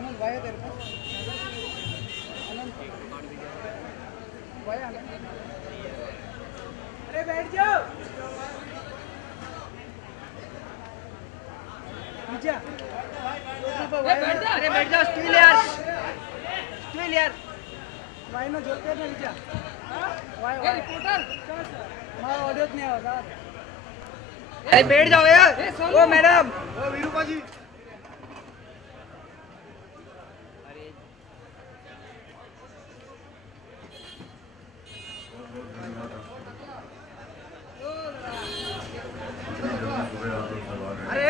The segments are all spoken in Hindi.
आनंद भाई है तेरे पास? आनंद भाई आनंद, अरे बैठ जाओ नीचे। अरे बैठ जाओ, स्टूल यार, स्टूल यार। वाई ना जोते ना नीचे। वाई वाई रिपोर्टर मार ऑडियो नहीं होगा। अरे बैठ जाओ यार। ओ मैडम, ओ वीरूपा जी। अरे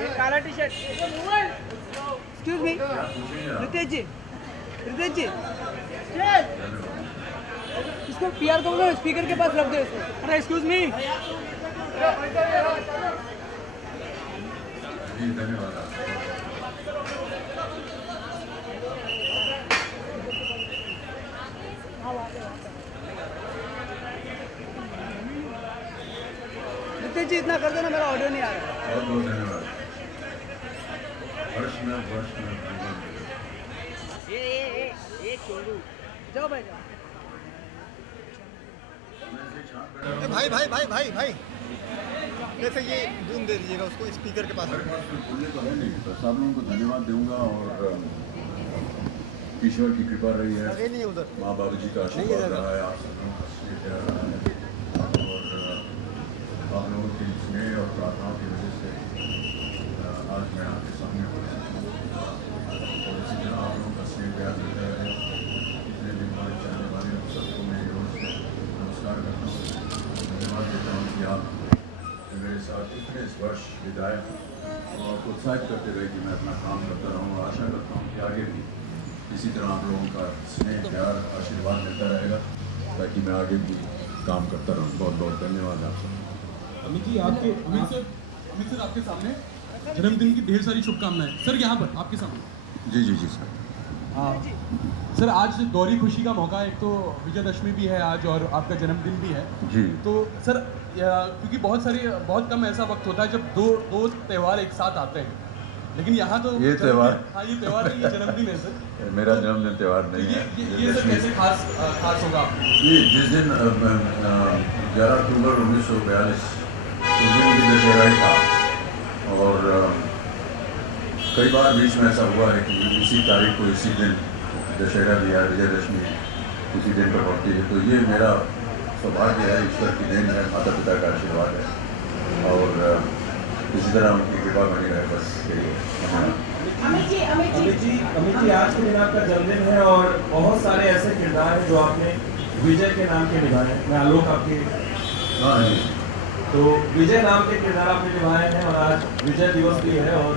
ये काला T shirt. Excuse me Ritesh ji, Ritesh ji इसको पीआर को बोलो स्पीकर के पास रख दो इसको। अरे एक्सक्यूज मी। धन्यवाद। रितेश जी इतना कर दो ना, मेरा ऑडियो नहीं आ रहा। बहुत बहुत धन्यवाद। वर्ष में ये छोड़ू, जाओ भाई जाओ। भाई भाई भाई भाई भाई जैसे ये बूंद दे दीजिएगा उसको स्पीकर के पास। बोलने तो है नहीं, बस आप लोगों को धन्यवाद दूंगा और ईश्वर की कृपा रही है, माँ बाबू जी का आशीर्वाद रहा है, आप सब लोगों का स्नेह प्यार रहा है और आप लोगों की स्नेह और प्रार्थनाओं की वजह से आज मैं आपके सामने और इसी तरह आप लोगों का स्नेह प्यार मिलता रहे। इतने दिन बाद चाहने वाले हम सबको मैं रोज नमस्कार करता हूँ, धन्यवाद देता हूँ कि आप मेरे साथ इतने इस वर्ष बिताए और प्रोत्साहित करते रहे कि मैं अपना काम करता रहूँ और आशा करता हूँ कि आगे भी इसी तरह आप लोगों का स्नेह प्यार आशीर्वाद मिलता रहेगा ताकि मैं आगे भी काम करता रहूँ। बहुत बहुत धन्यवाद आप सब। अमित जी आपके अमित सर आपके सामने जन्मदिन की ढेर सारी शुभकामनाएं सर, यहाँ पर आपके सामने। जी जी जी सर। सर आज गौरी खुशी का मौका है, एक तो विजयदशमी भी है आज और आपका जन्मदिन भी है जी। तो सर क्योंकि बहुत कम ऐसा वक्त होता है जब दो त्यौहार एक साथ आते हैं, लेकिन यहाँ तो ये त्यौहार, हाँ ये त्यौहार है, ये जन्मदिन है सर। मेरा जन्मदिन त्यौहार नहीं है ये सर कैसे खास होगा? ये जिस दिन 11 अक्टूबर 1942 उस दिन भी दशहरा ही था और कई बार बीच में ऐसा हुआ है कि इसी तारीख को इसी दिन दशहरा भी है, विजयदशमी उसी दिन पर पड़ती है। तो ये मेरा सौभाग्य है, ईश्वर की देन है, माता पिता का आशीर्वाद है और इसी तरह उनकी कृपा बनी रहे, बस यही है। अमित जी आज के दिन आपका जन्मदिन है और बहुत सारे ऐसे किरदार हैं जो आपने विजय के नाम के निभाए हैं। मैं आलोक आपके हाँ जी, तो विजय नाम के किरदार आपने निभाए हैं और आज विजय दिवस भी है और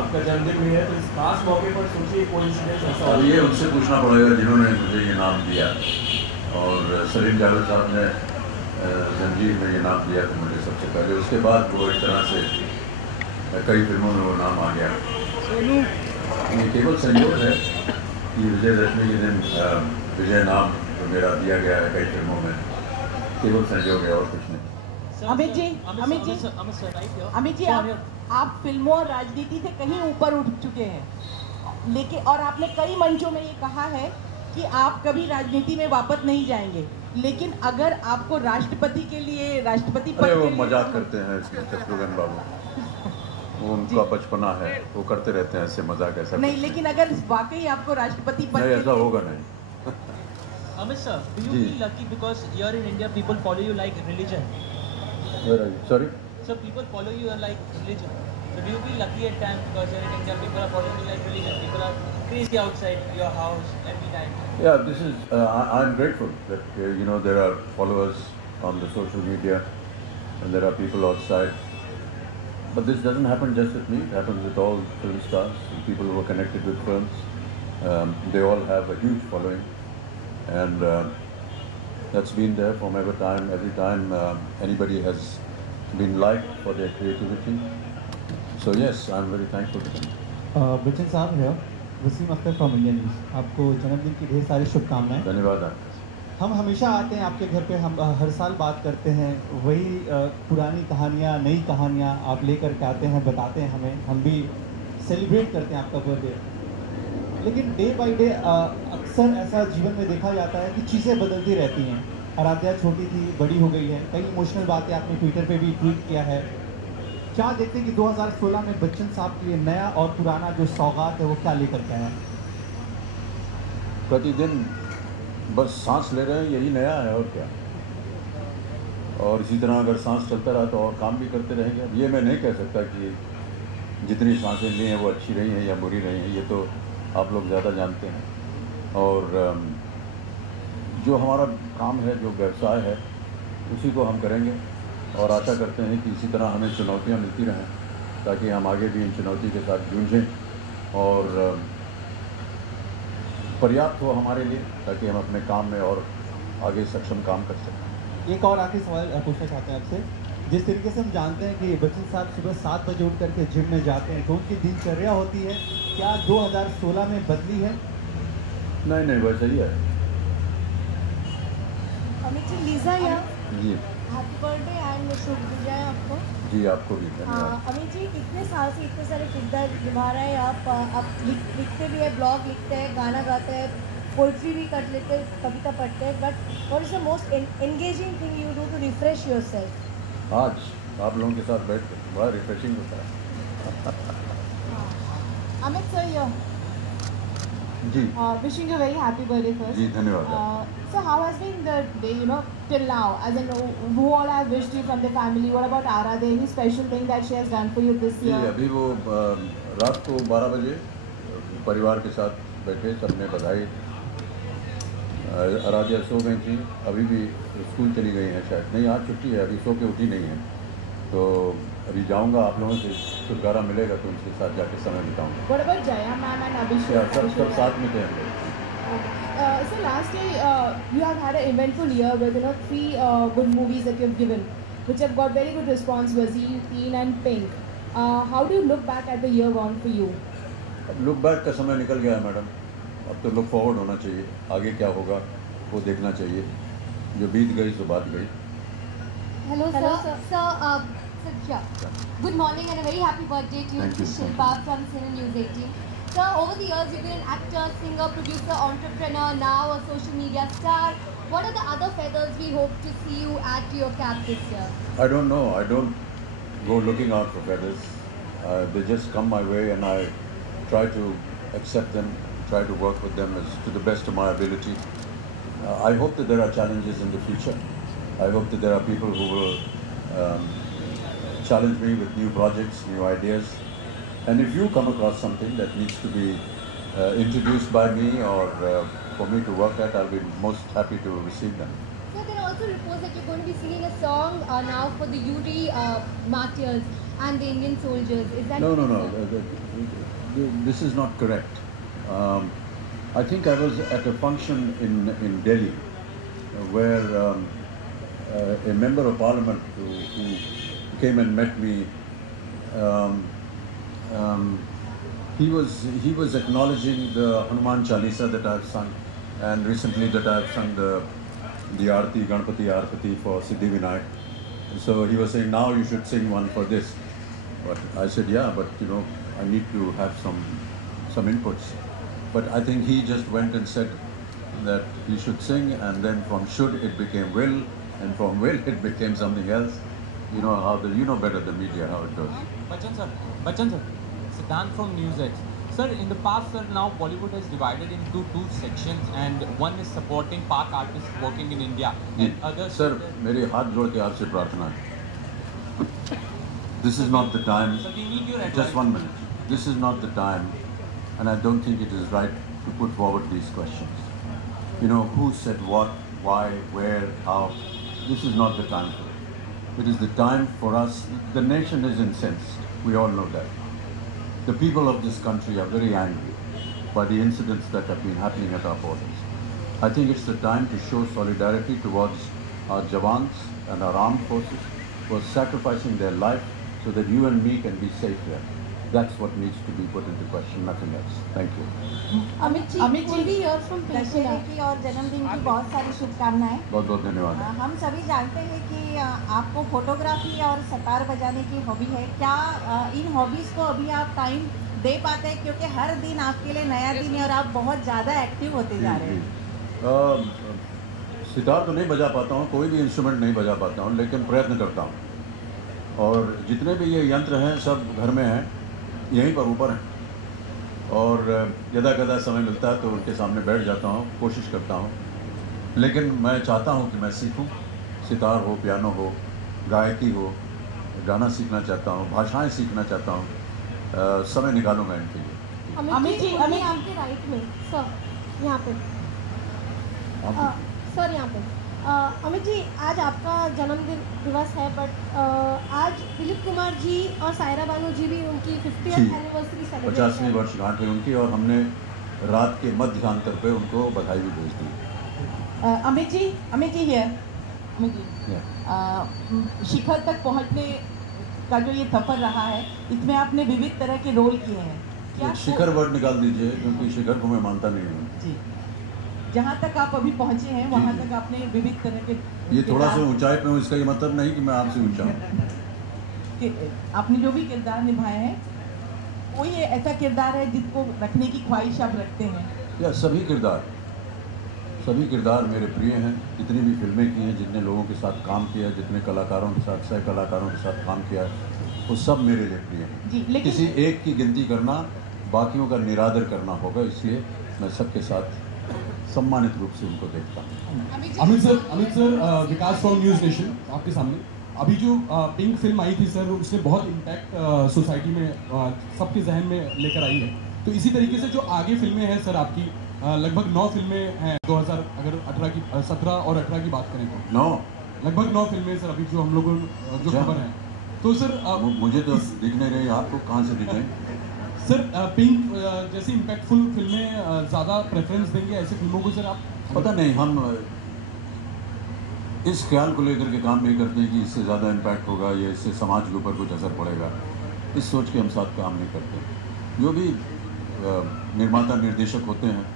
आपका जन्मदिन भी है, तो इस खास मौके पर सोचिए कोइंसिडेंस ऐसा और ये उनसे पूछना पड़ेगा जिन्होंने मुझे ये नाम दिया और सलीम जावेद साहब ने जंजीर में ये नाम दिया था मुझे सबसे पहले, उसके बाद वो इस तरह से कई फिल्मों में वो नाम आ गया। ये केवल संयोग है कि विजयदशमी के दिन विजय नाम जो मेरा दिया गया है कई फिल्मों में, केवल संयोग है और कुछ नहीं। अमित जी आप फिल्मों और राजनीति से कहीं ऊपर उठ चुके हैं, लेकिन और आपने कई मंचों में ये कहा है कि आप कभी राजनीति में वापस नहीं जाएंगे, लेकिन अगर आपको राष्ट्रपति के लिए राष्ट्रपति पद अरे वो के लिए मजाक करते हैं इसमें शत्रुघ्न बाबू, वो उनका बचपना है, वो करते रहते हैं ऐसे मजाक ऐसा नहीं, लेकिन अगर वाकई आपको राष्ट्रपति पद नहीं, के ऐसा लिए होगा नहीं। Amit sir, do you feel lucky because here in India people follow you like religion? Sorry? So people follow you like religion. So do you feel lucky at times because here in India people are following you like religion? People are crazy outside your house every time. Yeah, this is. I'm grateful that there are followers on the social media, and there are people outside. But this doesn't happen just with me. It happens with all film stars and people who are connected with films. They all have a huge following, and that's been there from every time anybody has been liked for their creativity. So yes, I'm very thankful to them. Bachchan साहब है, Wasim Akhtar from Indian news, आपको जन्मदिन की ढेर सारी शुभकामनाएं। धन्यवाद आपका। हम हमेशा आते हैं आपके घर पे, हम हर साल बात करते हैं, वही पुरानी कहानियाँ नई कहानियाँ आप लेकर के आते हैं, बताते हैं हमें, हम भी सेलिब्रेट करते हैं आपका बर्थडे, लेकिन डे बाय डे अक्सर ऐसा जीवन में देखा जाता है कि चीज़ें बदलती रहती हैं। आराध्या छोटी थी, बड़ी हो गई है, कई इमोशनल बातें आपने ट्विटर पे भी ट्वीट किया है। क्या देखते हैं कि 2016 में बच्चन साहब के लिए नया और पुराना जो सौगात है वो क्या लेकर के आया? प्रतिदिन बस सांस ले रहे हैं, यही नया है और क्या। और इसी तरह अगर सांस चलता रहा तो और काम भी करते रहेंगे। अब ये मैं नहीं कह सकता कि जितनी सांसें ली हैं वो अच्छी रही हैं या बुरी रही हैं, ये तो आप लोग ज़्यादा जानते हैं। और जो हमारा काम है, जो व्यवसाय है, उसी को हम करेंगे और आशा करते हैं कि इसी तरह हमें चुनौतियाँ मिलती रहें ताकि हम आगे भी इन चुनौती के साथ जूझें और पर्याप्त हो हमारे लिए, ताकि हम अपने काम में और आगे सक्षम काम कर सकें। एक और आखिरी सवाल पूछना चाहते हैं आपसे। जिस तरीके से हम जानते हैं कि बच्चन साहब सुबह 7 बजे उठ करके जिम में जाते हैं, तो उनकी दिनचर्या होती है, क्या 2016 में बदली है? नहीं, वैसा ही है अमित जी, लीजा या जी। हैप्पी बर्थडे एंड शुभ विजय आपको। जी, आपको भी धन्यवाद। अमित जी, इतने साल से इतने सारे किरदार निभा रहे हैं आप लिखते भी है, ब्लॉग लिखते हैं, गाना गाते हैं, पोइट्री भी कर लेते हैं, कविता पढ़ते हैं, but what is the most engaging thing you do to refresh yourself? आज आप लोगों के साथ बैठ कर बड़ा रिफ्रेशिंग होता है। Amit sir, yeah. Ji Wishing you a very happy birthday first. जी, धन्यवाद। So how has been the day, till now? As in, who all have wished you from the family? What about Aradhya? Any special thing that she has done for you this ji, year? अभी वो रात को 12 बजे परिवार के साथ बैठे, सबने बधाई। आराध्या सो गई थी, अभी भी स्कूल चली गई हैं शायद, नहीं आज छुट्टी है, अभी सो के उठी नहीं है, तो अभी जाऊंगा, आप लोगों से छुटकारा मिलेगा तो उनके साथ जाके समय बिताऊंगा। What about Jaya ma'am and Abhishek? सब साथ में थे हम लोग। So last year you have had an eventful year with 3 good movies that you have given, which have got very good response, Wazir, Teen and Pink. How do you look back at the year gone for you? अब लुक बैक का समय निकल गया है मैडम, अब तो लुक फॉरवर्ड होना चाहिए, आगे क्या होगा वो देखना चाहिए, जो बीत गई सो बात गई। Hello sir. Sir, good morning and a very happy birthday to Thank you so Shilpa from CNN News 18. Sir, over the years you've been an actor, singer, producer, entrepreneur, now a social media star. What are the other feathers we hope to see you add to your cap this year? I don't know, I don't go looking out for feathers, they just come my way and I try to accept them, try to work with them to the best of my ability. I hope that there are challenges in the future. I hope that there are people who will challenge me with new projects, new ideas. And if you come across something that needs to be introduced by me or for me to work at, I'll be most happy to receive them. Sir, there are also reports that you're going to be singing a song now for the Yuri martyrs and the Indian soldiers. Is that No. This is not correct. I think I was at a function in Delhi where a member of parliament who came and met me, he was acknowledging the Hanuman Chalisa that I've sung, and recently that I've sung the Aarti, Ganpati Aarti for Siddhi Vinayak. So he was saying, now you should sing one for this. But I said, yeah, but I need to have some inputs. But I think he just went and said that he should sing, and then from should it became will, and from will it became something else. You know better the media how it goes. Bachchan sir, Siddhant from NewsX. Sir, in the past, sir, now Bollywood is divided into 2 sections, and one is supporting Pak artists working in India, and others. Sir, मेरे हाथ जोड़ के आपसे प्रार्थना है. This is not the time. Sir, we need your advice. Just 1 minute. This is not the time, and I don't think it is right to put forward these questions. Who said what, why, where, how. This is not the time for it. It is the time for us. The nation is incensed. We all know that. The people of this country are very angry by the incidents that have been happening at our borders. I think it's the time to show solidarity towards our Jawans and our armed forces who are sacrificing their life so that you and me can be safe here. That's what needs to be put into question, nothing else. Thank you. Amit ji भी ईयर्स फ्रॉम दशहरे की और जन्मदिन की बहुत सारी शुभकामनाएं। बहुत बहुत धन्यवाद। हम सभी जानते हैं कि आपको फोटोग्राफी और सतार बजाने की हॉबी है, क्या इन हॉबीज़ को अभी आप टाइम दे पाते हैं, क्योंकि हर दिन आपके लिए नया दिन है और आप बहुत ज़्यादा एक्टिव होते जा रहे हैं। सितार तो नहीं बजा पाता हूँ, कोई भी इंस्ट्रूमेंट नहीं बजा पाता हूँ, लेकिन प्रयत्न करता हूँ। और जितने भी ये यंत्र हैं सब घर में हैं, यहीं पर ऊपर हैं, और यदा कदा समय मिलता है तो उनके सामने बैठ जाता हूँ, कोशिश करता हूँ। लेकिन मैं चाहता हूँ कि मैं सीखूँ, सितार हो, पियानो हो, गायकी हो, गाना सीखना चाहता हूँ, भाषाएं सीखना चाहता हूँ। समय निकालूंगा इनके लिए। अमित जी आपके राइट में सर, यहाँ पे सर, यहाँ पे अमित जी, आज आपका जन्मदिन दिवस है, बट आज दिलीप कुमार जी और सायरा बानू जी भी उनकी 50th एनिवर्सरी सेलिब्रेट 50वीं वर्षगांठ है उनकी, और हमने रात के मध्यांतर पे उनको बधाई भी भेज दी। अमित जी हियर, अमित जी, शिखर तक पहुंचने का जो ये सफर रहा है, इसमें आपने विविध तरह के रोल किए हैं। क्या शिखर वर्ड निकाल दीजिए, क्योंकि शिखर को मैं मानता नहीं हूँ जी। जहाँ तक आप अभी पहुँचे हैं वहाँ तक आपने विविध तरह के, ये थोड़ा सा ऊंचाई पे हूँ, इसका ये मतलब नहीं कि मैं आपसे ऊंचा हूँ। आपने जो भी किरदार निभाए हैं, कोई ऐसा किरदार है जिसको रखने की ख्वाहिश आप रखते हैं? या सभी किरदार मेरे प्रिय हैं। जितनी भी फिल्में की हैं, जितने लोगों के साथ काम किया है, जितने कलाकारों के साथ, सह कलाकारों के साथ काम किया है, वो सब मेरे लिए प्रिय हैं जी। लेकिन किसी एक की गिनती करना, बाकियों का निरादर करना होगा, इसलिए मैं सबके साथ सम्मानित रूप से उनको देखता हूँ। Amit sir, Vikas from news nation आपके सामने। अभी जो पिंक फिल्म आई थी सर, उसने बहुत इम्पैक्ट सोसाइटी में, सबके जहन में लेकर आई है। तो इसी तरीके से जो आगे फिल्में हैं सर आपकी, लगभग 9 फिल्में हैं 2017 और 18 की बात करें तो लगभग 9 फिल्में सर अभी जो हम लोगों जो खबर है। तो सर मुझे तो दिख नहीं रही, आपको कहाँ से दिख रही? सर पिंक जैसी इम्पैक्टफुल फिल्में ज़्यादा प्रेफरेंस देंगे ऐसे फिल्मों को सर आप? पता नहीं, हम इस ख्याल को लेकर के काम नहीं करते कि इससे ज़्यादा इम्पैक्ट होगा या इससे समाज के ऊपर कुछ असर पड़ेगा। इस सोच के हम साथ काम नहीं करते। जो भी निर्माता निर्देशक होते हैं,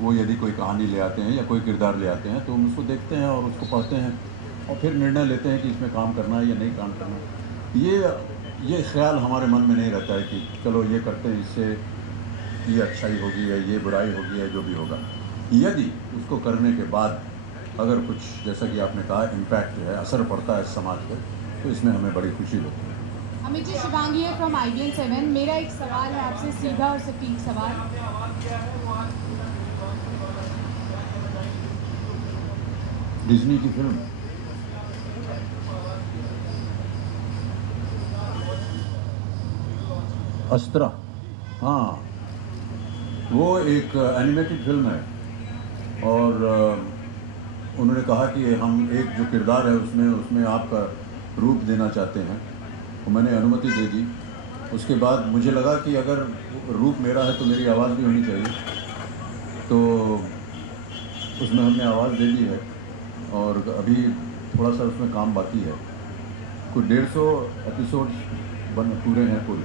वो यदि कोई कहानी ले आते हैं या कोई किरदार ले आते हैं, तो हम उसको देखते हैं और उसको पढ़ते हैं और फिर निर्णय लेते हैं कि इसमें काम करना है या नहीं काम करना। ये ख्याल हमारे मन में नहीं रहता है कि चलो ये करते हैं, इससे ये अच्छाई होगी या ये बुराई होगी या जो भी होगा। यदि उसको करने के बाद अगर कुछ, जैसा कि आपने कहा, इम्पैक्ट जो है, असर पड़ता है समाज पर, तो इसमें हमें बड़ी खुशी होती है। अमित जी, शिवांगी है फ्रॉम IBN 7। मेरा एक सवाल है आपसे, सीधा और सटीक सवाल। डिज्नी की फिल्म अस्त्रा, हाँ, वो एक एनिमेटेड फिल्म है और उन्होंने कहा कि हम एक जो किरदार है उसमें आपका रूप देना चाहते हैं, तो मैंने अनुमति दे दी। उसके बाद मुझे लगा कि अगर रूप मेरा है तो मेरी आवाज़ भी होनी चाहिए, तो उसमें हमने आवाज़ दे दी है और अभी थोड़ा सा उसमें काम बाकी है। कुछ 150 एपिसोड्स पूरे हैं कुल,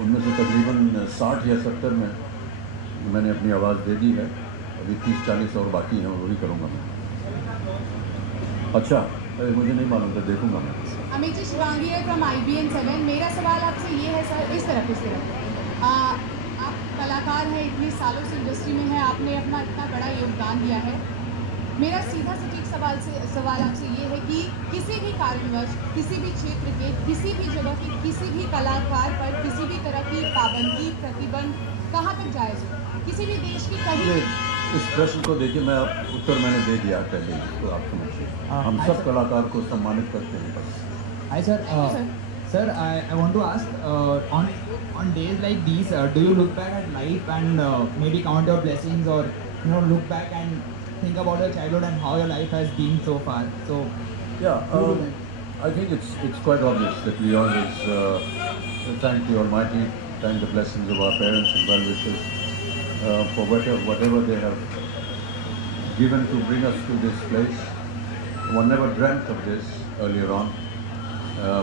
उनमें से तकरीबन 60 या 70 में मैंने अपनी आवाज़ दे दी है। अभी 30-40 और बाकी हैं, वही करूँगा मैं। अच्छा, मुझे नहीं मालूम था, देखूँगा मैं। अमित जी, शिवांगी है फ्रॉम IBN 7। मेरा सवाल आपसे ये है सर, इस तरफ आप कलाकार हैं, इतने सालों से इंडस्ट्री में हैं, आपने अपना इतना बड़ा योगदान दिया है। मेरा सीधा सटीक सवाल आपसे ये है कि किसी भी कारणवश, किसी भी क्षेत्र के, किसी भी जगह के, किसी भी कलाकार पर किसी भी तरह की पाबंदी, प्रतिबंध कहाँ तक जायज़ हो? किसी भी देश की कहीं। इस प्रश्न को देखिए, मैं उत्तर मैंने दे दिया पहले ही, तो आप समझिए। हम सब कलाकार को सम्मानित करते हैं बस। Hi sir. Sir, I want to ask, on days like these, do you look back at life and maybe count your blessings, or look back and think about your childhood and how your life has been so far? So yeah, I think it's quite obvious that we always thank the Almighty, thank the blessings of our parents and well-wishers for whatever they have given to bring us to this place. One never dreamt of this earlier on.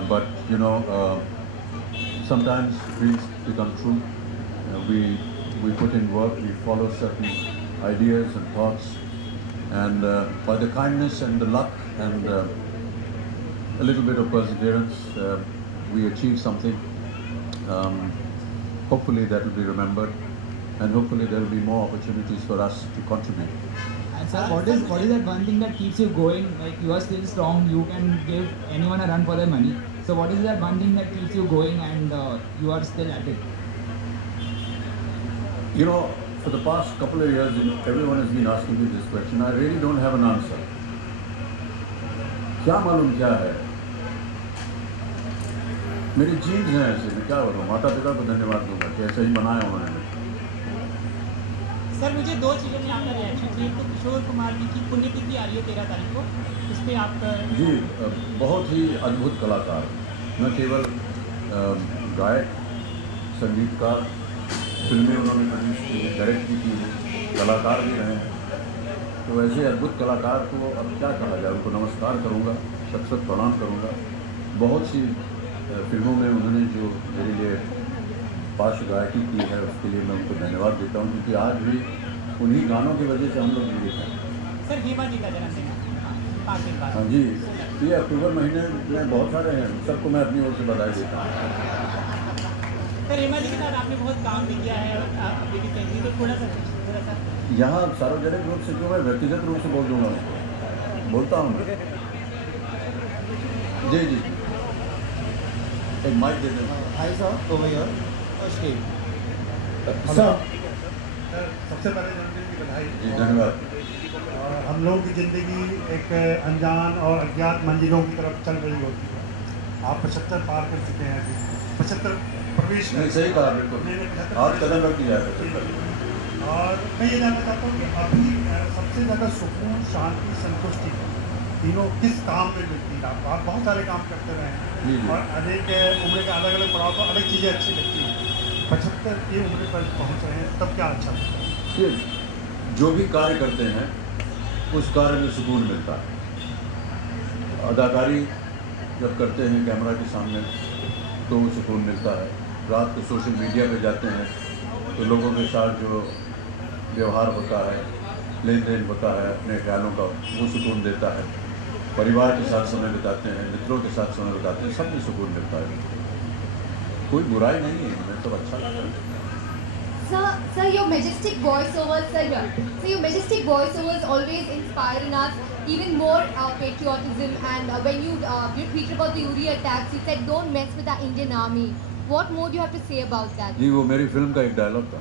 But sometimes dreams become true. We put in work, we follow certain ideas and thoughts, and by the kindness and the luck and a little bit of perseverance, we achieve something. hopefully that will be remembered, and hopefully there will be more opportunities for us to contribute. And sir, what is that one thing that keeps you going? Like, you are still strong, you can give anyone a run for their money. So what is that one thing that keeps you going and you are still at it? You know, for the past couple of years, everyone has been asking me this question. I really don't have an answer. क्या मालूम क्या है? मेरी जीन्स हैं ऐसे, मैं क्या बोलूँ? माता पिता को धन्यवाद दूंगा कि ऐसे ही बनाया उन्होंने। सर, मुझे दो चीज़ों में आपका रिएक्शन चाहिए। तो किशोर कुमार जी की पुण्यतिथि आ रही है 13 तारीख को, इस पर आपका? जी, बहुत ही अद्भुत कलाकार, न केवल गायक, संगीतकार, फिल्में उन्होंने प्रोड्यूस की, डायरेक्ट भी की, कलाकार भी रहे हैं। तो ऐसे अद्भुत कलाकार को अब क्या कहा जाए, उनको नमस्कार करूँगा, शत प्रणाम करूँगा। बहुत सी फिल्मों में उन्होंने जो मेरे लिए पार्श्व गायकी की है, उसके लिए मैं उनको धन्यवाद देता हूँ, क्योंकि आज भी उन्हीं गानों की वजह से हम लोग जीवित हैं। सर, हेमा जी का जन्मदिन 5 दिन बाद। हाँ जी, ये अक्टूबर महीने में बहुत सारे हैं, सबको मैं अपनी ओर से बधाई देता हूँ। सर, हेमा जी के साथ आपने बहुत काम भी किया है, तो थोड़ा सा यहाँ सार्वजनिक रूप से क्यों, मैं व्यक्तिगत रूप से बोल दूँगा, बोलता हूँ। जी जी, एक माइक दे दें। Hi sir, over here. Sir, सबसे पहले जन्मदिन की बधाई। जी धन्यवाद। हम लोगों की ज़िंदगी एक अनजान और अज्ञात मंजिलों की तरफ चल रही होती है। आप 75 पार कर चुके हैं, 75 प्रवेश। नहीं, सही कहा, बिल्कुल। आज कदम रख दिया है। और मैं ये जानना चाहता हूँ कि अभी सबसे ज़्यादा सुकून, शांति, संतुष्टि तीनों किस काम में मिलती है? आप बहुत सारे काम करते रहे हैं और अनेक उम्र के अलग अलग पड़ाव पर अलग चीज़ें अच्छी लगती हैं। 75 की उम्र पर पहुँच रहे हैं, तब क्या अच्छा लगता है? ये जो भी कार्य करते हैं उस कार्य में सुकून मिलता है। अदाकारी जब करते हैं कैमरा के सामने तो वो सुकून मिलता है। रात को सोशल मीडिया पे जाते हैं तो लोगों के साथ जो व्यवहार होता है, लेन देन होता है अपने ख्यालों का, वो सुकून देता है। परिवार के साथ समय बिताते हैं, मित्रों के साथ समय बिताते हैं, सब में सुकून मिलता है। कोई बुराई नहीं है, हमें सब अच्छा लगता है। Sir, your majestic voiceovers, your majestic voiceovers always inspire in us even more patriotism. And when you tweeted about the Uri attacks, you said, "Don't mess with the Indian Army." What more do you have to say about that? जी, वो मेरी फिल्म का एक डायलॉग था।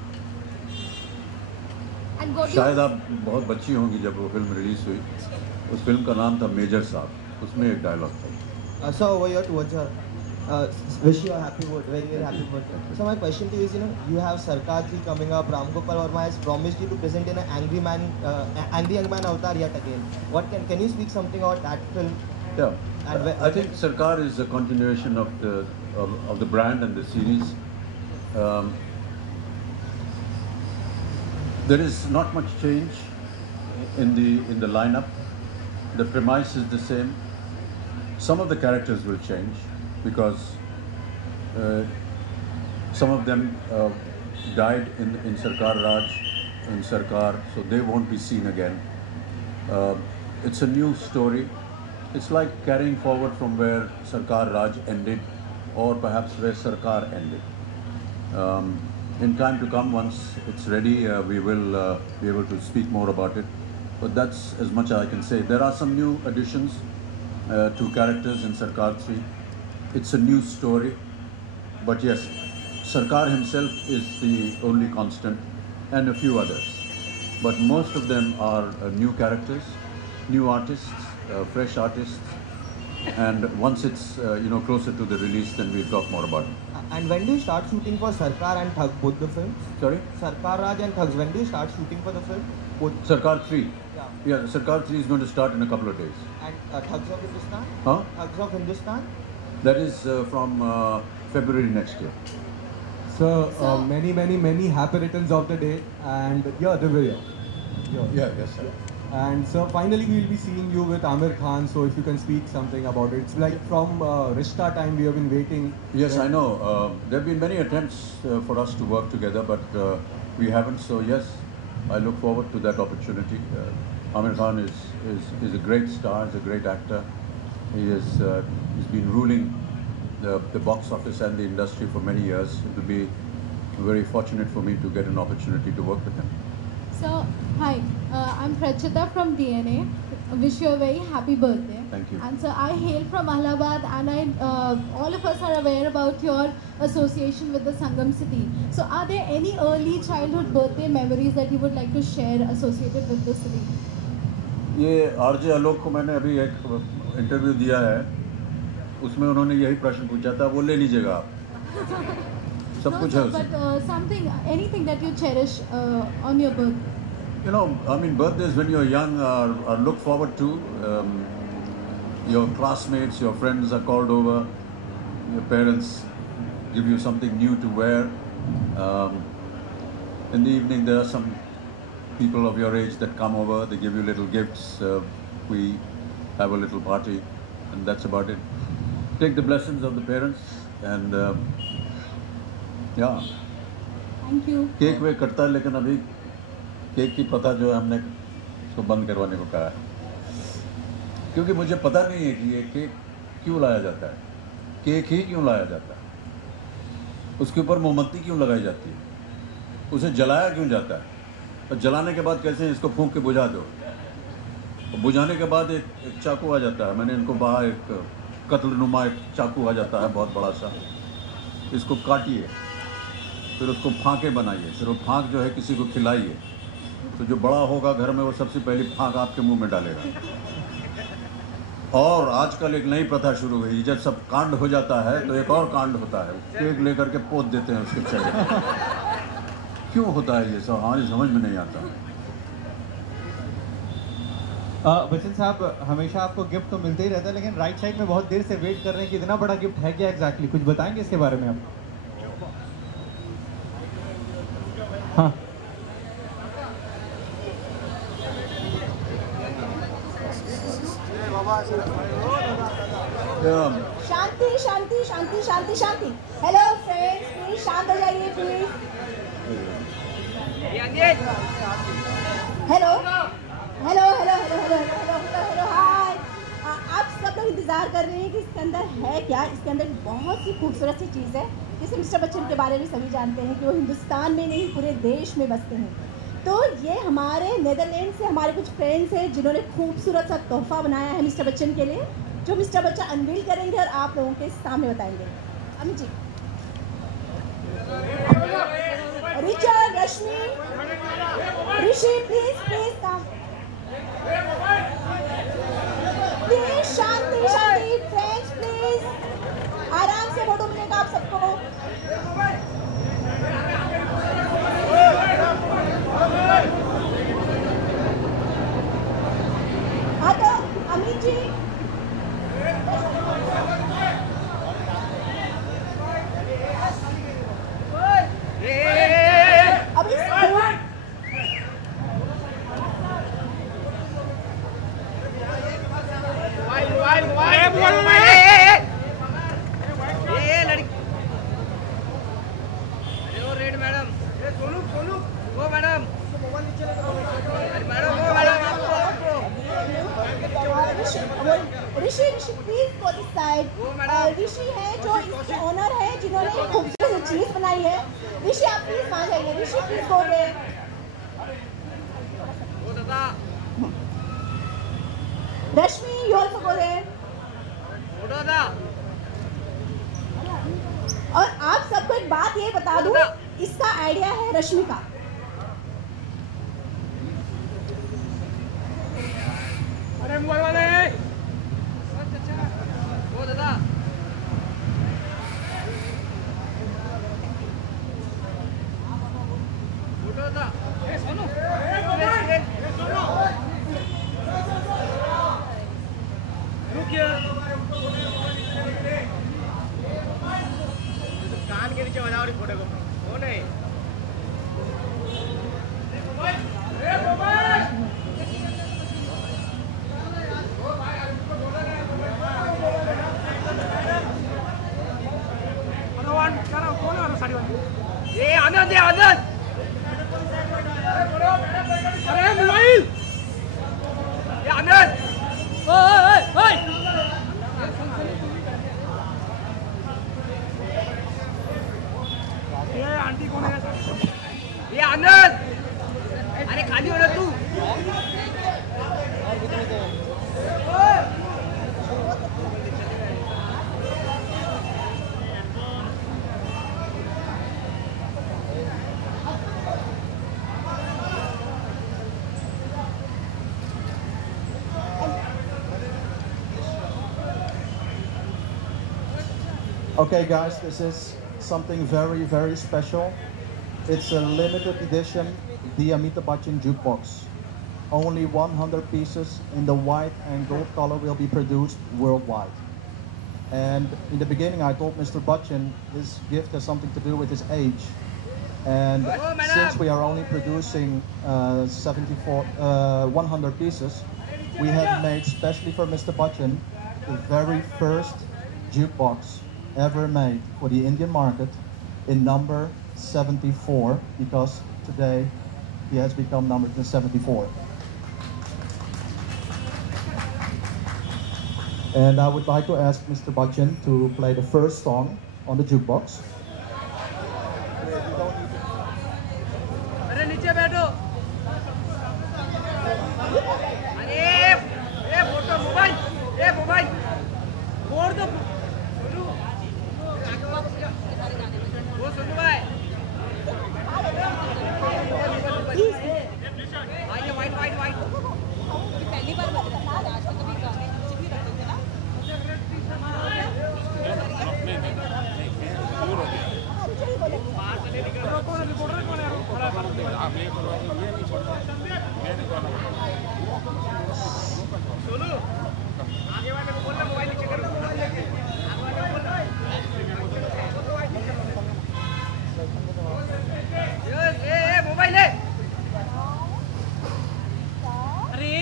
And what शायद आप बहुत बच्ची होंगी जब वो फिल्म रिलीज हुई। उस फिल्म का नाम था मेजर साहब, उसमें एक डायलॉग था। So over here towards her, wish you a happy birthday, very very happy birthday. So my question to you is, you have Sarkar ji coming up. Ram Gopal Varma has promised you to present in an angry young man avatar yet again. What can you speak something about that film? Yeah, and I think Sarkar is a continuation of the brand and the series. There is not much change in the lineup. The premise is the same. Some of the characters will change because some of them died in Sarkar Raj, in Sarkar, so they won't be seen again. It's a new story. It's like carrying forward from where Sarkar Raj ended, or perhaps where Sarkar ended. In time to come, once it's ready, we will be able to speak more about it. But that's as much as I can say. There are some new additions to characters in Sarkar 3. It's a new story. But yes, Sarkar himself is the only constant, and a few others. But most of them are new characters, new artists, fresh artists. And once it's closer to the release, then we'll talk more about it. And when do you start shooting for Sarkar and Thug, both the films? Sorry? Sarkar Raj and Thugs, when do you start shooting for the film? Both. Sarkar 3. Yeah, Sarkar 3 is going to start in a couple of days. And Thugs of Hindustan? Huh? Thugs of Hindustan? That is from February next year. So, many happy returns of the day, and Divya. Yes, sir. And so finally we will be seeing you with Amir Khan, so if you can speak something about it. It's like from Rishta time we have been waiting. Yes, I know. There have been many attempts for us to work together, but we haven't. So yes, I look forward to that opportunity. Amir Khan is a great star, is a great actor. He's been ruling the box office and the industry for many years. It will be very fortunate for me to get an opportunity to work with him. So, hi, I'm Prachita from DNA. Wish you a very happy birthday. Thank you. And so I hail from Allahabad, and all of us are aware about your association with the Sangam city. So are there any early childhood birthday memories that you would like to share associated with the city? ये आरजे आलोक को मैंने अभी एक इंटरव्यू दिया है, उसमें उन्होंने यही प्रश्न पूछा था, वो ले लीजिएगा आप, सब कुछ है उसमें. But something, anything that you cherish on your birthday. You know, I mean, birthdays when you're young are looked forward to. Your classmates, your friends are called over. Your parents give you something new to wear. In the evening, there are some people of your age that come over. They give you little gifts. We have a little party, and that's about it. Take the blessings of the parents, and yeah. Thank you. Cake वे कटता है, लेकिन अभी केक की पता जो है हमने उसको बंद करवाने को कहा है, क्योंकि मुझे पता नहीं है कि ये केक क्यों लाया जाता है, केक ही क्यों लाया जाता है, उसके ऊपर मोमबत्ती क्यों लगाई जाती है, उसे जलाया क्यों जाता है, और जलाने के बाद कैसे इसको फूंक के बुझा दो, और बुझाने के बाद एक चाकू आ जाता है. मैंने इनको बाहर एक कत्लनुमा एक चाकू आ जाता है बहुत बड़ा सा, इसको काटिए, फिर उसको फांके बनाइए, फिर वो फांक जो है किसी को खिलाइए, तो जो बड़ा होगा घर में वो सबसे पहली फांक आपके मुंह में डालेगा. और आजकल एक नई प्रथा शुरू हुई, जब सब कांड हो जाता है तो एक और कांड होता है, केक लेकर के पोत देते हैं उसके चेहरे. क्यों होता है ये सब, आज समझ में नहीं आता. बच्चन साहब, हमेशा आपको गिफ्ट तो मिलते ही रहता है, लेकिन राइट साइड में बहुत देर से वेट कर रहे हैं कि इतना बड़ा गिफ्ट है क्या एग्जैक्टली, कुछ बताएंगे इसके बारे में आप? हाँ, शांति शांति शांति शांति शांति. हेलो फ्रेंड्स, प्लीज शांत हो जाइए please. Hello hello hello hello hello hello hello hi. आप सब लोग इंतजार कर रहे हैं कि इसके अंदर है क्या. इसके अंदर बहुत सी खूबसूरत सी चीज़ है. जैसे मिस्टर बच्चन के बारे में सभी जानते हैं कि वो हिंदुस्तान में नहीं पूरे देश में बसते हैं. तो ये हमारे नेदरलैंड से हमारे कुछ फ्रेंड्स हैं जिन्होंने खूबसूरत सा तोहफा बनाया है मिस्टर बच्चन के लिए, जो मिस्टर बच्चन अनवील करेंगे और आप लोगों के सामने बताएंगे. Amit ji, Richard, Rashmi, Rishi, please please come. Please शांति शांति फ्रेंड्स, प्लीज आराम से फोटो मिलेगा आप सबको. हाँ तो अमित जी, अभी रेड मैडम, सोनू सोनू वो madam, Rishi Rishi please go this side. Rishi है जो इसके ओनर है, जिन्होंने एक खूबसूरत चीज बनाई है. ऋषि आप प्लीज वहाँ जाइए. Rishi please go there. Rashmi you also go there. और आप सबको एक बात ये बता दूं, इसका आइडिया है रश्मि का. अरे मोबाइल वाले वो दादा, फोटो दादा. ए सोनू, रुकिए, कान के नीचे बजाओ फोटो को. वो नहीं ये आनंद है, आनंद आनंद, अरे खाली हो ना तू. Okay guys, this is something very, very special. It's a limited edition, the Amitabh Bachchan Jukebox. Only 100 pieces in the white and gold color will be produced worldwide. And in the beginning I told Mr. Bachchan this gift has something to do with his age. And since we are only producing 100 pieces, we have made specially for Mr. Bachchan the very first jukebox ever made for the Indian market in number 74, because today he has become number 74. And I would like to ask Mr. Bachchan to play the first song on the jukebox. अरे नीचे बैठो. अरे फोटो मोबाइल, मोबाइल फोड़ दो. वो सुनो भाई. आइए वाइट वाइट वाइट. पहली बार बज रहा था, आज तक कभी गाने नीचे भी रखते थे ना. सोनू आगे वाले को बोलना मोबाइल नीचे कर दो. मोबाइल है. अरे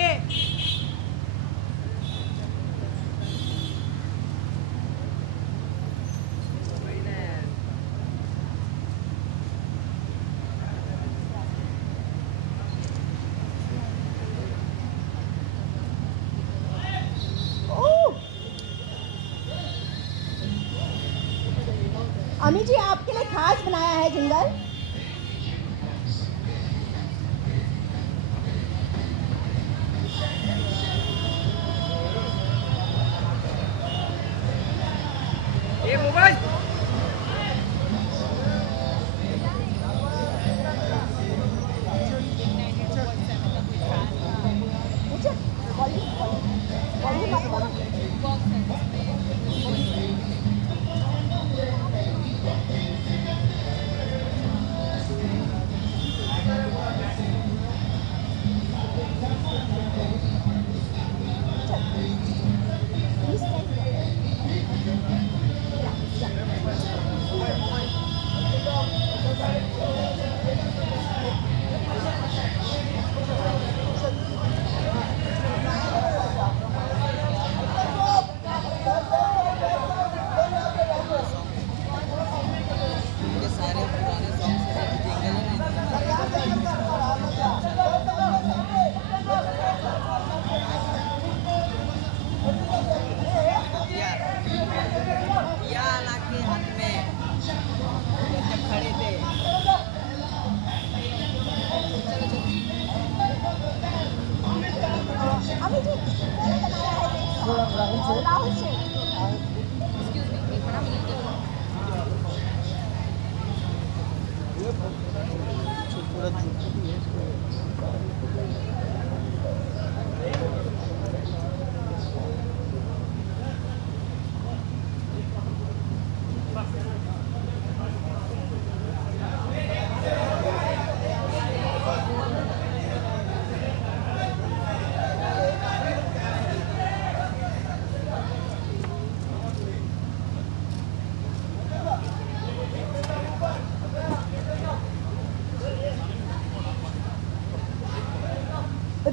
अमी जी आपके लिए खास बनाया है जिंगल. ये mobile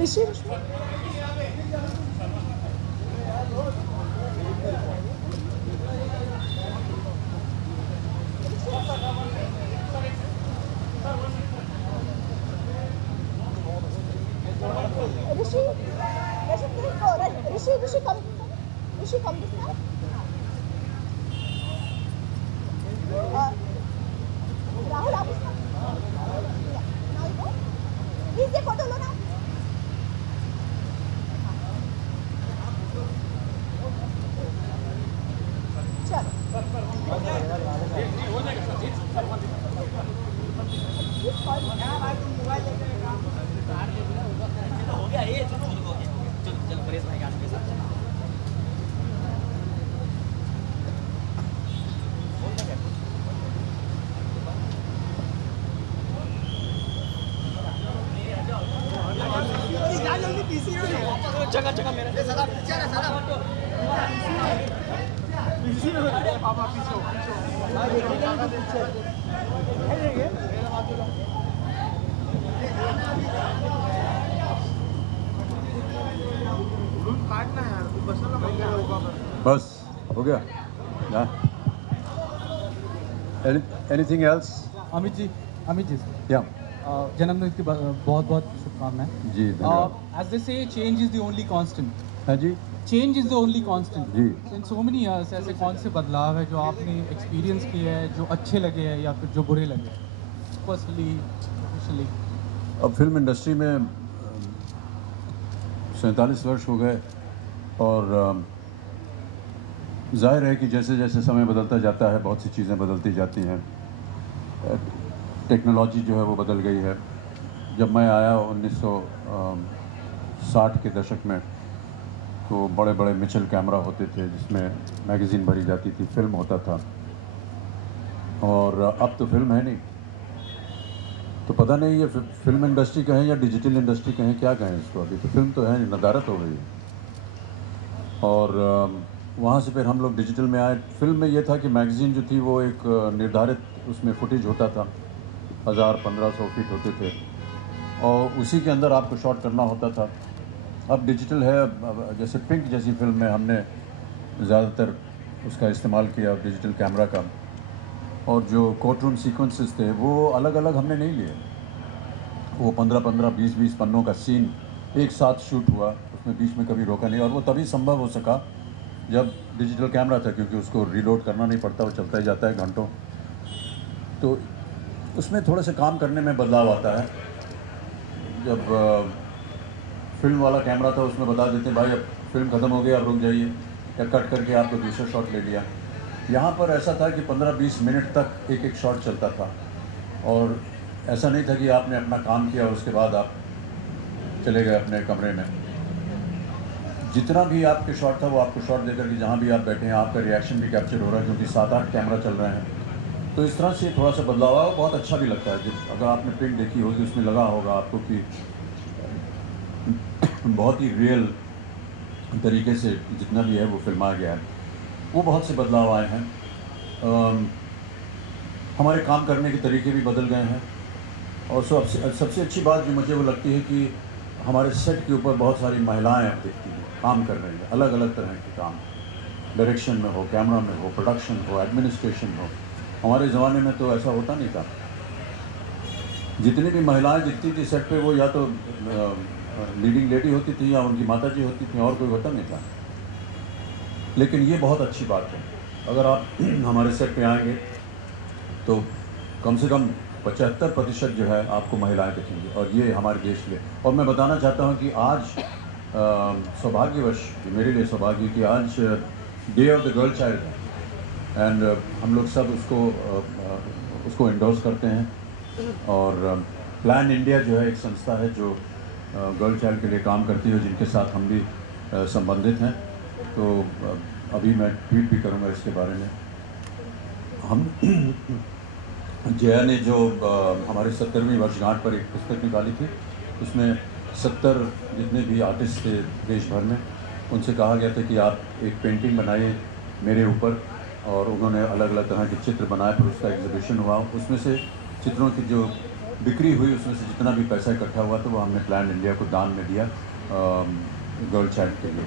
Rishi Rishi, come this side. Rahul, आप इसका जगह जगह मेरा पापा बस हो गया ना? Anything else? अमित जी या जन्मदिन की बहुत बहुत शुभकामनाएं जी। As they say change is the only constant. हाँ जी, change is the only constant जी। इन सो मेनी इयर्स ऐसे कौन से बदलाव है जो आपने एक्सपीरियंस किए हैं, जो अच्छे लगे हैं या फिर जो बुरे लगे पर्सनली प्रोफेशनली? अब फिल्म इंडस्ट्री में 47 वर्ष हो गए और जाहिर है कि जैसे जैसे समय बदलता जाता है बहुत सी चीज़ें बदलती जाती हैं। टेक्नोलॉजी जो है वो बदल गई है। जब मैं आया 1960 के दशक में तो बड़े बड़े मिचेल कैमरा होते थे जिसमें मैगज़ीन भरी जाती थी, फिल्म होता था, और अब तो फिल्म है नहीं। तो पता नहीं ये फिल्म इंडस्ट्री कहें या डिजिटल इंडस्ट्री कहें, क्या कहें इसको। अभी तो फिल्म तो है, नदारत हो गई है। और वहाँ से फिर हम लोग डिजिटल में आए। फिल्म में ये था कि मैगज़ीन जो थी वो एक निर्धारित उसमें फुटेज होता था, 1000-1500 फीट होते थे और उसी के अंदर आपको शॉट करना होता था। अब डिजिटल है। जैसे पिंक जैसी फिल्म में हमने ज़्यादातर उसका इस्तेमाल किया डिजिटल कैमरा का, और जो कोर्ट रूम सीक्वेंसेस थे वो अलग अलग हमने नहीं लिए। वो 15-15, 20-20 पन्नों का सीन एक साथ शूट हुआ, उसमें बीच में कभी रोका नहीं। और वो तभी संभव हो सका जब डिजिटल कैमरा था, क्योंकि उसको रीलोड करना नहीं पड़ता, वो चलता ही जाता है घंटों। तो उसमें थोड़े से काम करने में बदलाव आता है। जब फिल्म वाला कैमरा था उसमें बता देते हैं भाई अब फिल्म ख़त्म हो गई, आप रुक जाइए, या कट करके आपको दूसरा शॉट ले लिया। यहाँ पर ऐसा था कि 15-20 मिनट तक एक एक शॉट चलता था, और ऐसा नहीं था कि आपने अपना काम किया और उसके बाद आप चले गए अपने कमरे में। जितना भी आपके शॉट था वो आपको शॉट देकर के जहाँ भी आप बैठे हैं आपका रिएक्शन भी कैप्चर हो रहा है, क्योंकि 7-8 कैमरा चल रहे हैं। तो इस तरह से थोड़ा सा बदलाव आया, बहुत अच्छा भी लगता है। जब अगर आपने पिंक देखी होगी उसमें लगा होगा आपको कि बहुत ही रियल तरीके से जितना भी है वो फिल्माया गया है। वो बहुत से बदलाव आए हैं। हमारे काम करने के तरीके भी बदल गए हैं। और सबसे अच्छी बात जो मुझे वो लगती है कि हमारे सेट के ऊपर बहुत सारी महिलाएं अब दिखती हैं, काम कर रही हैं, अलग अलग तरह के काम, डायरेक्शन में हो, कैमरा में हो, प्रोडक्शन हो, एडमिनिस्ट्रेशन हो। हमारे ज़माने में तो ऐसा होता नहीं था। जितनी भी महिलाएं दिखती थी सेट पे वो या तो लीडिंग लेडी होती थी या उनकी माता जी होती थी, और कोई होता नहीं था। लेकिन ये बहुत अच्छी बात है। अगर आप हमारे सेट पे आएंगे तो कम से कम 75% जो है आपको महिलाएं दिखेंगी, और ये हमारे देश के लिए। और मैं बताना चाहता हूँ कि आज सौभाग्यवश, मेरे लिए सौभाग्य कि आज day of the girl child है, एंड हम लोग सब उसको एंडोर्स करते हैं। और प्लान इंडिया जो है एक संस्था है जो गर्ल चाइल्ड के लिए काम करती है, जिनके साथ हम भी संबंधित हैं। तो अभी मैं ट्वीट भी करूँगा इसके बारे में। हम जया ने जो हमारे 70वीं वर्षगांठ पर एक पुस्तक निकाली थी, उसमें 70 जितने भी आर्टिस्ट थे देश भर में, उनसे कहा गया था कि आप एक पेंटिंग बनाइए मेरे ऊपर, और उन्होंने अलग अलग तरह के चित्र बनाए। फिर उसका एग्जीबिशन हुआ, उसमें से चित्रों की जो बिक्री हुई उसमें से जितना भी पैसा इकट्ठा हुआ तो वो हमने प्लान इंडिया को दान में दिया गर्ल चाइल्ड के लिए।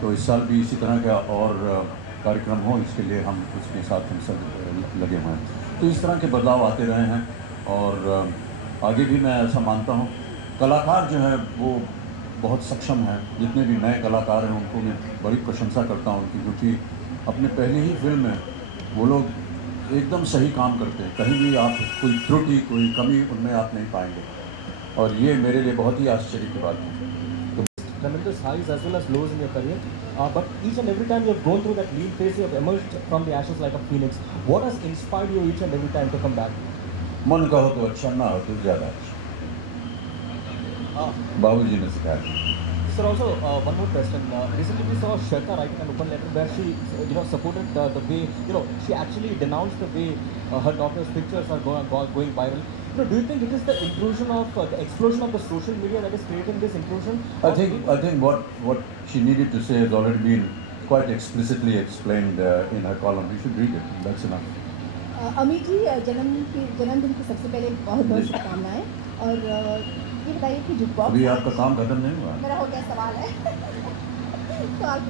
तो इस साल भी इसी तरह का और कार्यक्रम हो, इसके लिए हम उसके साथ हम सब लगे हुए हैं। तो इस तरह के बदलाव आते रहे हैं, और आगे भी मैं ऐसा मानता हूँ। कलाकार जो है वो बहुत सक्षम हैं। जितने भी नए कलाकार हैं उनको मैं बड़ी प्रशंसा करता हूँ उनकी, क्योंकि अपने पहले ही फिल्म में वो लोग एकदम सही काम करते हैं। कहीं भी आप कोई त्रुटि, कोई कमी उनमें आप नहीं पाएंगे, और ये मेरे लिए बहुत ही आश्चर्य की बात है। Tremendous highs as well as lows in your career, but each and every time you have gone through that lean phase, you have emerged from the ashes like a phoenix. What has inspired you each and every time to come back? मन का हो तो अच्छा, ना हो तो ज़्यादा अच्छा। बाबूजी ने सिखाया। Sir, also one more question. Recently we saw Shweta writing an open letter where she, supported the way, she actually denounced the way her daughter's pictures are going viral. Do you think it is the intrusion of the explosion of the social media that is creating this intrusion? I think what she needed to say has already been quite explicitly explained in her column. You should read it. That's enough. Amit ji जन्मदिन की सबसे पहले बहुत बहुत शुभकामनाएं और ये बताइए कि जुक बॉक्स अभी आपका काम खत्म नहीं हुआ? मेरा हो गया सवाल है सवाल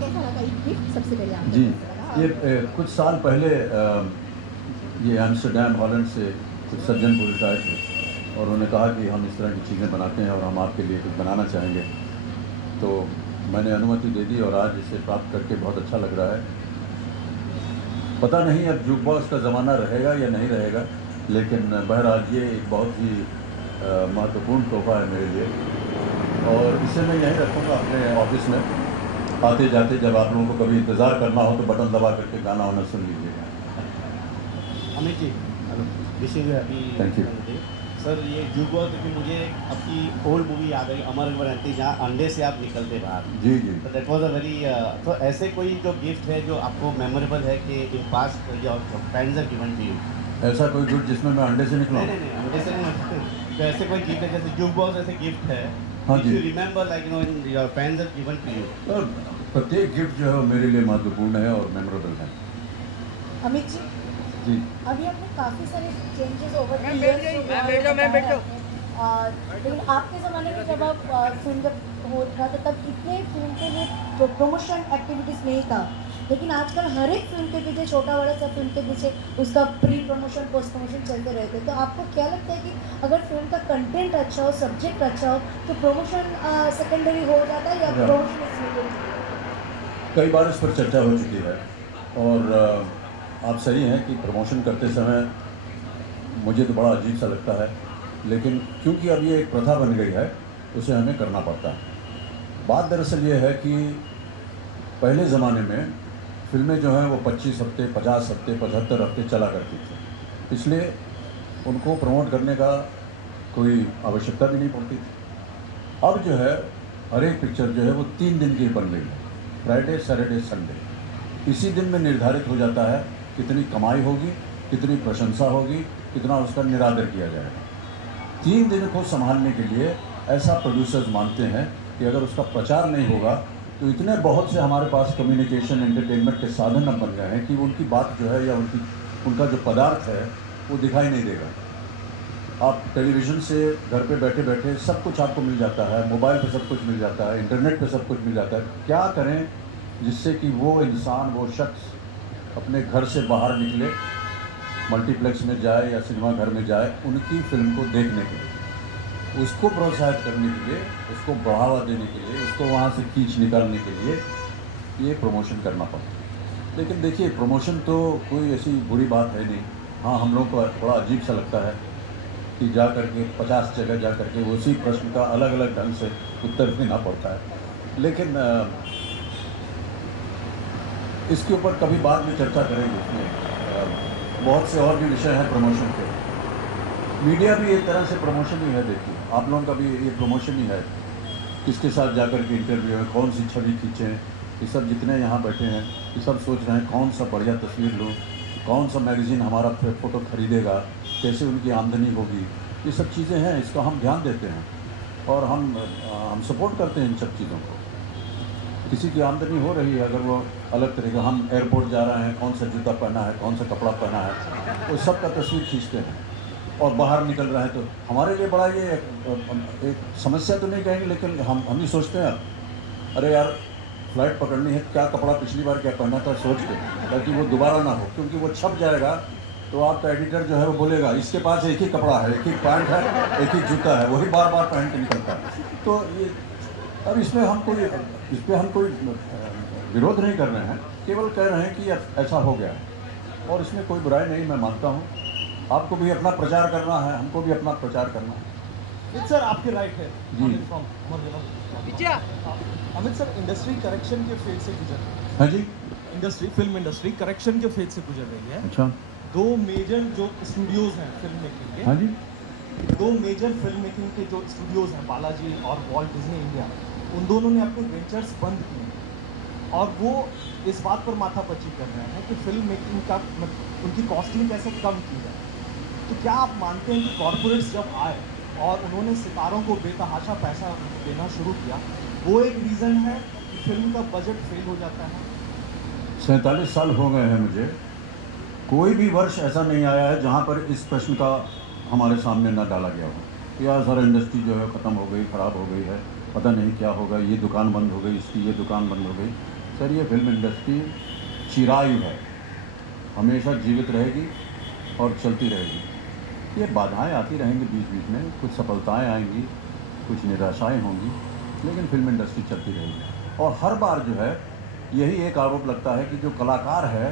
कैसा लगा ये गिफ्ट सबसे पहले आपको? जी ये कुछ साल पहले ये एम्स्टर्डम हॉलैंड से कुछ सज्जन पुरुष आए थे और उन्होंने कहा कि हम इस तरह की चीज़ें बनाते हैं और हम आपके लिए कुछ बनाना चाहेंगे, तो मैंने अनुमति दे दी और आज इसे प्राप्त करके बहुत अच्छा लग रहा है। पता नहीं अब जुक बॉक्स का ज़माना रहेगा या नहीं रहेगा, लेकिन बहरहाल ये एक बहुत ही महत्वपूर्ण तोहफा है मेरे लिए और इसे मैं यहीं रखूँगा अपने ऑफिस में। आते जाते जब आप लोगों को कभी इंतज़ार करना हो तो बटन दबा करके गाना वाना सुन लीजिएगा। अमित जी विशेष हैप्पी थैंक यू सर। ये जुक बॉक्स देखिए मुझे आपकी ओल्ड मूवी याद आई अमर अकबर एंथनी, जहाँ अंडे से आप निकलते बाहर। जी जी। तो दैट वाज अ वेरी तो ऐसे कोई जो गिफ्ट है जो आपको मेमोरेबल है कि in past your friends are given to you? ऐसा कोई गिफ्ट जिसमें मैं अंडे से निकला? नहीं अंडे से नहीं, तो ऐसे कोई गिफ्ट है जैसे जुक बॉक्स ऐसे गिफ्ट है हाँ जी, you remember like your friends are given to you? प्रत्येक गिफ्ट जो है मेरे लिए महत्वपूर्ण है और मेमोरेबल है। अमित जी अभी आपने काफ़ी सारे चेंजेस ओवर द इयर्स लेकिन आपके ज़माने में जब आप फिल्म जब हो रहा था तब इतने फिल्म के लिए प्रमोशन एक्टिविटीज़ नहीं था, लेकिन आजकल हर एक फिल्म के पीछे छोटा बड़ा सा फिल्म के पीछे उसका प्री प्रमोशन पोस्ट प्रमोशन चलते रहते। तो आपको क्या लगता है कि अगर फिल्म का कंटेंट अच्छा हो, सब्जेक्ट अच्छा हो, तो प्रमोशन सेकेंडरी हो जाता है या प्रमोशन? कई बार इस पर चर्चा हो चुकी है और आप सही हैं कि प्रमोशन करते समय मुझे तो बड़ा अजीब सा लगता है, लेकिन क्योंकि अब ये एक प्रथा बन गई है उसे हमें करना पड़ता है। बात दरअसल ये है कि पहले ज़माने में फिल्में जो हैं वो 25 हफ्ते 50 हफ्ते 75 हफ्ते चला करती थी, इसलिए उनको प्रमोट करने का कोई आवश्यकता भी नहीं पड़ती थी। अब जो है हर एक पिक्चर जो है वो 3 दिन की बन गई है, फ्राइडे सैटरडे संडे। इसी दिन में निर्धारित हो जाता है कितनी कमाई होगी, कितनी प्रशंसा होगी, कितना उसका निरादर किया जाएगा। 3 दिन को संभालने के लिए ऐसा प्रोड्यूसर्स मानते हैं कि अगर उसका प्रचार नहीं होगा तो इतने बहुत से हमारे पास कम्युनिकेशन एंटरटेनमेंट के साधन अब बन गए हैं कि उनकी बात जो है या उनका जो पदार्थ है वो दिखाई नहीं देगा। आप टेलीविज़न से घर पे बैठे बैठे सब कुछ आपको मिल जाता है, मोबाइल पे सब कुछ मिल जाता है, इंटरनेट पे सब कुछ मिल जाता है। क्या करें जिससे कि वो इंसान वो शख्स अपने घर से बाहर निकले, मल्टीप्लेक्स में जाए या सिनेमा घर में जाए उनकी फिल्म को देखने के लिए, उसको प्रोत्साहित करने के लिए, उसको बढ़ावा देने के लिए, उसको वहाँ से खींच निकालने के लिए ये प्रमोशन करना पड़ता है। लेकिन देखिए प्रमोशन तो कोई ऐसी बुरी बात है नहीं। हाँ, हम लोग को बड़ा अजीब सा लगता है कि जा कर के 50 जगह जा कर के उसी प्रश्न का अलग अलग ढंग से उत्तर देना पड़ता है, लेकिन इसके ऊपर कभी बाद में चर्चा करेंगे। इसमें बहुत से और भी विषय हैं प्रमोशन के। मीडिया भी एक तरह से प्रमोशन ही है। देखिए आप लोगों का भी ये प्रमोशन ही है, किसके साथ जाकर के इंटरव्यू है, कौन सी छवि खींचें। ये सब जितने यहाँ बैठे हैं ये सब सोच रहे हैं कौन सा बढ़िया तस्वीर लूँ, कौन सा मैगज़ीन हमारा फ़ोटो खरीदेगा, कैसे उनकी आमदनी होगी। ये सब चीज़ें हैं, इसका हम ध्यान देते हैं और हम सपोर्ट करते हैं इन सब चीज़ों को। किसी की आमदनी हो रही है, अगर वो अलग तरीके, हम एयरपोर्ट जा रहे हैं, कौन सा जूता पहना है, कौन सा कपड़ा पहना है, वो सब का तस्वीर खींचते हैं। और बाहर निकल रहे हैं तो हमारे लिए बड़ा ये एक समस्या तो नहीं कहेंगे, लेकिन हम ही सोचते हैं अरे यार फ्लाइट पकड़नी है, क्या कपड़ा पिछली बार क्या पहना था सोच के, ताकि वो दोबारा ना हो, क्योंकि वो छप जाएगा तो आपका एडिटर जो है वो बोलेगा इसके पास एक ही कपड़ा है, एक ही पैंट है, एक ही जूता है, वही बार बार पहन के निकलता है। तो ये अब इस पर हम कोई विरोध नहीं कर रहे हैं, केवल कह रहे हैं कि ऐसा हो गया है और इसमें कोई बुराई नहीं, मैं मानता हूँ। आपको भी अपना प्रचार करना है, हमको भी अपना प्रचार करना है। सर आपके राइट है जी। अमित सर, इंडस्ट्री करेक्शन के फेज से गुजर रही है। हाँ जी, फिल्म इंडस्ट्री करेक्शन के फेज से गुजर रही है। अच्छा। 2 मेजर जो स्टूडियोज हैं फिल्म मेकिंग के, हाँ जी, दो मेजर फिल्म मेकिंग के जो स्टूडियोज़ हैं, बालाजी और वॉल्ट डिज्नी इंडिया, उन दोनों ने अपने वेंचर्स बंद किए और वो इस बात पर माथापच्ची कर रहे हैं कि फिल्म मेकिंग का उनकी कॉस्टिंग कैसे कम की जाए। तो क्या आप मानते हैं कि कॉरपोरेट्स जब आए और उन्होंने सितारों को बेतहाशा पैसा देना शुरू किया, वो एक रीज़न है कि फिल्म का बजट फेल हो जाता है? 47 साल हो गए हैं मुझे, कोई भी वर्ष ऐसा नहीं आया है जहाँ पर इस प्रश्न का हमारे सामने न डाला गया हो। या सर इंडस्ट्री जो है ख़त्म हो गई, ख़राब हो गई है, पता नहीं क्या होगा, ये दुकान बंद हो गई, इसकी ये दुकान बंद हो गई। सर ये फिल्म इंडस्ट्री चिरायु है, हमेशा जीवित रहेगी और चलती रहेगी। ये बाधाएं आती रहेंगी बीच बीच में, कुछ सफलताएं आएंगी, कुछ निराशाएं होंगी, लेकिन फिल्म इंडस्ट्री चलती रहेगी। और हर बार जो है यही एक आरोप लगता है कि जो कलाकार है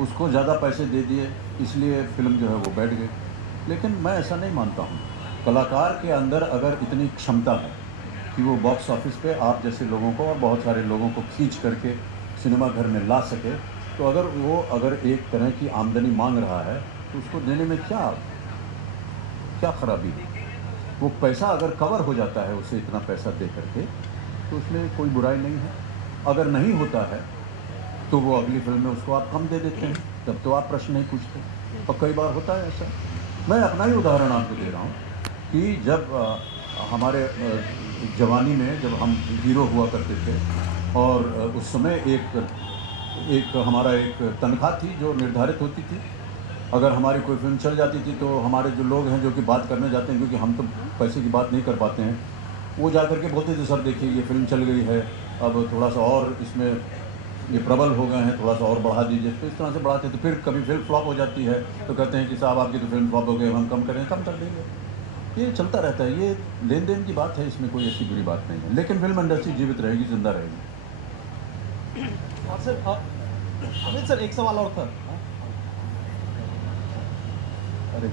उसको ज़्यादा पैसे दे दिए इसलिए फिल्म जो है वो बैठ गई। लेकिन मैं ऐसा नहीं मानता हूँ। कलाकार के अंदर अगर इतनी क्षमता है कि वो बॉक्स ऑफिस पे आप जैसे लोगों को और बहुत सारे लोगों को खींच करके सिनेमा घर में ला सके, तो अगर एक तरह की आमदनी मांग रहा है तो उसको देने में क्या खराबी है। वो पैसा अगर कवर हो जाता है उसे इतना पैसा दे करके, तो उसमें कोई बुराई नहीं है। अगर नहीं होता है तो वो अगली फिल्म में उसको आप कम दे देते हैं, तब तो आप प्रश्न नहीं पूछते। और कई बार होता है ऐसा। मैं अपना ही उदाहरण आपको दे रहा हूँ कि जब हमारे जवानी में जब हम हीरो हुआ करते थे और उस समय एक हमारा एक तनख्वाह थी जो निर्धारित होती थी। अगर हमारी कोई फिल्म चल जाती थी तो हमारे जो लोग हैं जो कि बात करने जाते हैं, क्योंकि हम तो पैसे की बात नहीं कर पाते हैं, वो जा कर के बोलते थे सर देखिए ये फिल्म चल गई है, अब थोड़ा सा और इसमें ये प्रबल हो गए हैं, थोड़ा सा और बढ़ा दीजिए। तो इस तरह से बढ़ाते थे। फिर कभी फिल्म फ्लॉप हो जाती है तो कहते हैं कि साहब आपकी तो फिल्म फ्लॉप हो गई, हम कम करें, कम कर देंगे। ये चलता रहता है, ये लेन देन की बात है, इसमें कोई ऐसी बुरी बात नहीं है। लेकिन फिल्म इंडस्ट्री जीवित रहेगी, जिंदा रहेगी। और सर अमित सर एक सवाल और था। अरे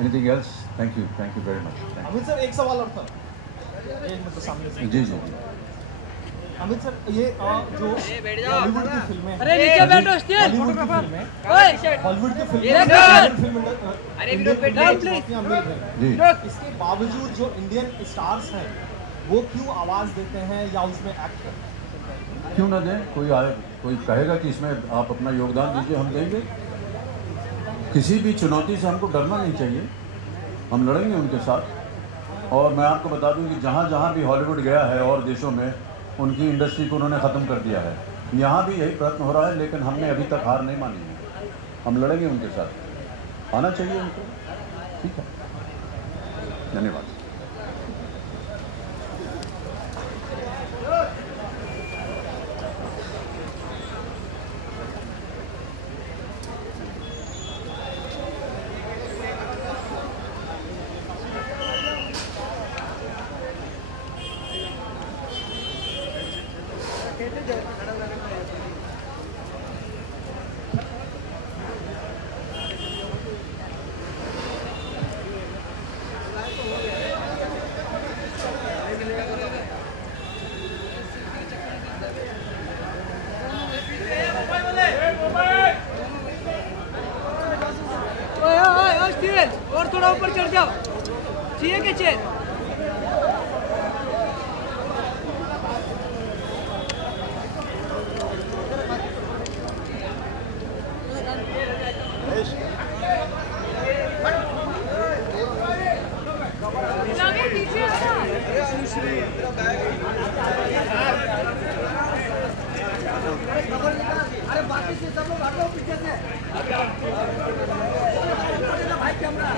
Anything else? Thank you very much. Amit sir एक सवाल और था, मतलब सामने से। जी। अमित सर ये जो बॉलीवुड की फिल्में, अरे नीचे बैठो स्टेज, बॉलीवुड की फिल्में, इसके बावजूद जो इंडियन स्टार्स हैं वो क्यों आवाज़ देते हैं या उसमें एक्ट करते हैं? क्यों ना दें? कोई कहेगा कि इसमें आप अपना योगदान दीजिए, हम देंगे। किसी भी चुनौती से हमको डरना नहीं चाहिए, हम लड़ेंगे उनके साथ। और मैं आपको बता दूं कि जहाँ जहाँ भी हॉलीवुड गया है और देशों में, उनकी इंडस्ट्री को उन्होंने ख़त्म कर दिया है। यहाँ भी यही प्रयत्न हो रहा है, लेकिन हमने अभी तक हार नहीं मानी है। हम लड़ेंगे उनके साथ, आना चाहिए उनको। ठीक है, धन्यवाद। और थोड़ा ऊपर चढ़ जाओ, चाहिए कि चेयर? अरे बाकी से सब लोग हटो पीछे से। भाई कैमरा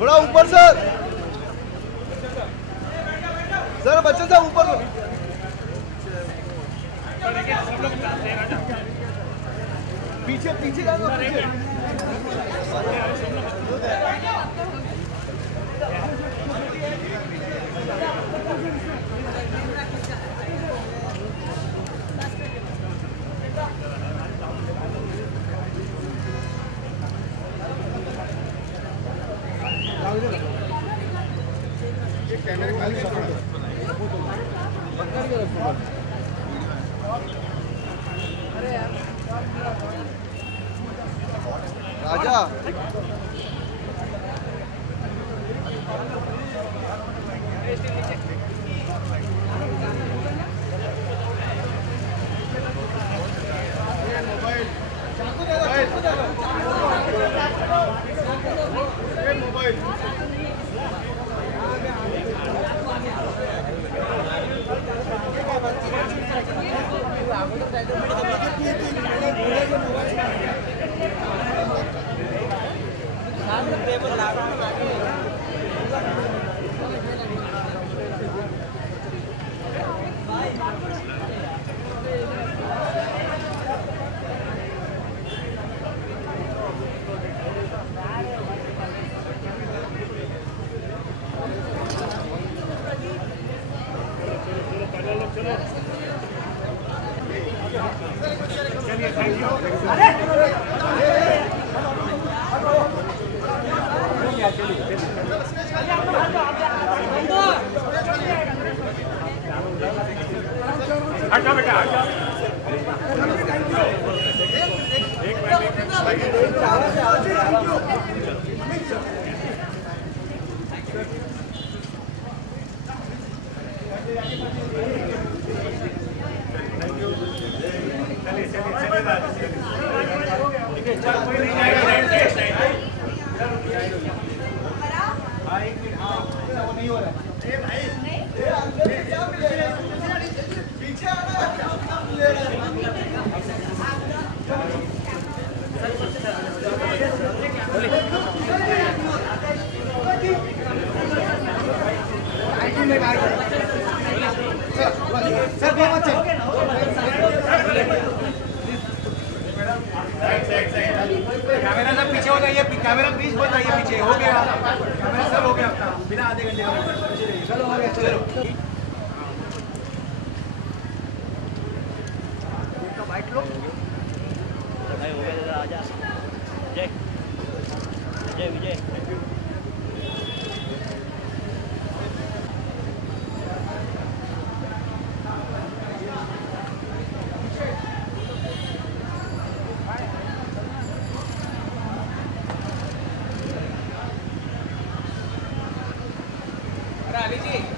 थोड़ा ऊपर सर बच्चन साहब ऊपर पीछे पीछे जा पीछे राजा हटो बेटा हटो कैमरा सब पीछे हो जाइए कैमरा प्लीज हो जाइए पीछे हो गया कैमरा सब हो गया अपना बिना आधे घंटे का चलो हो गया चलो बाइक लो भाई हो गया आजा जय जय विजय अली जी